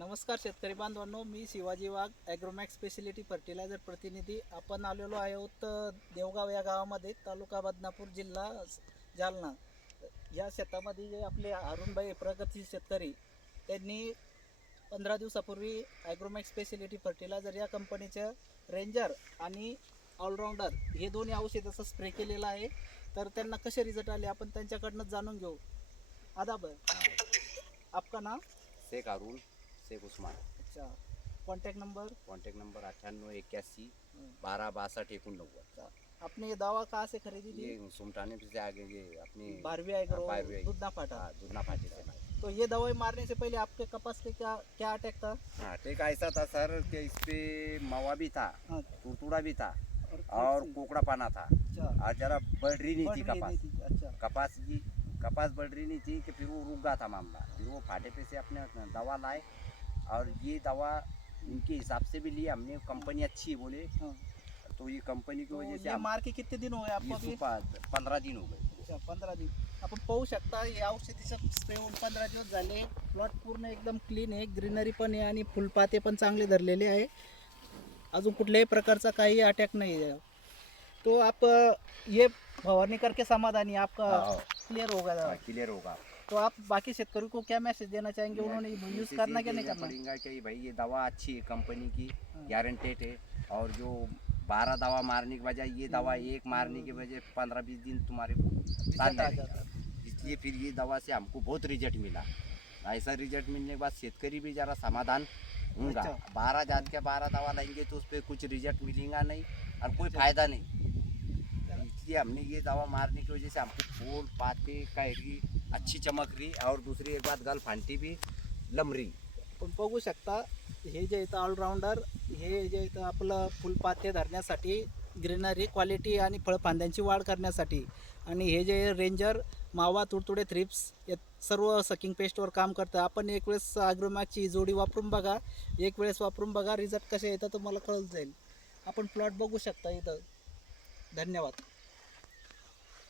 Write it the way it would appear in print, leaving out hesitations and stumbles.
नमस्कार शेतकरी बांधवांनो, मी शिवाजी वाघ, ॲग्रोमॅक्स स्पेशलिटी फर्टिलायझर प्रतिनिधी. आपण आलेलो आहोत देवगाव या गावामध्ये, तालुका बदनापूर, जिल्हा जालना. या शेतामध्ये जे आपले अरुणभाई प्रगतशील शेतकरी, त्यांनी 15 दिवसापूर्वी ॲग्रोमॅक्स स्पेशलिटी फर्टिलायझर या कंपनीचं रेंजर आणि ऑलराऊंडर हे दोन्ही औषधाचा स्प्रे केलेला आहे. तर त्यांना कसे रिझल्ट आले आपण त्यांच्याकडनं जाणून घेऊ. आदाब, आपका नाम? शेख अरुण शेख उस्मान। अच्छा, कॉन्टैक्ट नंबर? Contact number 9881 12 62 89। अच्छा, आपने ये दवा कहाँ से खरीदी थी? ये सुमटाने से आगे ये अपनी बारहवीं एग्रो, दूधना फाटा। दूधना फाटे से। तो ये दवाई मारने से पहले आपके कपास पे क्या क्या अटैक था? हाँ, ठीक ऐसा था सर कि इस पे मावा भी था, हाँ, तुरतुड़ा भी था और और कोकड़ा पाना था। अच्छा, और जरा बढ़ रही नहीं थी बढ़ रही कपास। नहीं थी। अच्छा, कपास बढ़ रही नहीं थी कि फिर वो रुक गया था मामला। फिर वो फाटे पे से अपने दवा लाए और ये दवा इनके हिसाब से भी ली हमने। कंपनी अच्छी है बोले, हाँ। तो ये कंपनी की तो वजह से ये मार के कितने दिन हो गए आपको अभी? 15 दिन हो गए। अच्छा, 15 दिन. आपण पाहू शकता हे औषधीचं स्प्रे होऊन 15 दिवस झाले. प्लॉट पूर्ण एकदम क्लीन आहे, ग्रीनरी पण आहे आणि फुलपाते पण चांगले धरलेले आहे. अजून कुठल्याही प्रकारचा काही अटॅक नहीं है. तो आप ये फवारणी करके समाधानी, आपका क्लियर होगा? क्लियर होगा। तो आप बाकी शेतकरी को क्या मैसेज देना चाहेंगे, उन्होंने यूज़ करना क्या नहीं करना? पड़ेगा कि भाई ये दवा अच्छी है, कंपनी की हाँ। गारंटेड है। और जो 12 दवा मारने के बजाय ये दवा एक मारने के बजाय 15-20 दिन तुम्हारे को साथ आ रहेगा। जाता। इसलिए फिर ये दवा से हमको बहुत रिजल्ट मिला। ऐसा रिजल्ट मिलने के बाद शेतकरी भी जरा समाधान होगा। अच्छा। 12 जात के 12 दवा लाएंगे तो उस पर कुछ रिजल्ट मिलेगा नहीं और कोई फायदा नहीं। इसलिए हमने ये दवा मारने की वजह से हमको फूल पाते कैरी अच्छी चमक रही और दूसरी एक बात गल फांटी भी लम रही। पण बघू शकता हे जे इथं ऑलराऊंडर, हे जे इथं आपलं फुलपाते धरण्यासाठी, ग्रीनरी क्वालिटी आणि फळफांद्यांची वाढ करण्यासाठी, आणि हे जे रेंजर मावा, तुडतुडे, थ्रिप्स या सर्व सकिंग पेस्टवर काम करतं. आपण एक वेळेस ॲग्रोमॅक्सची जोडी वापरून बघा, एक वेळेस वापरून बघा, रिझल्ट कसे येतात तुम्हाला कळत जाईल. आपण प्लॉट बघू शकता इथं. धन्यवाद.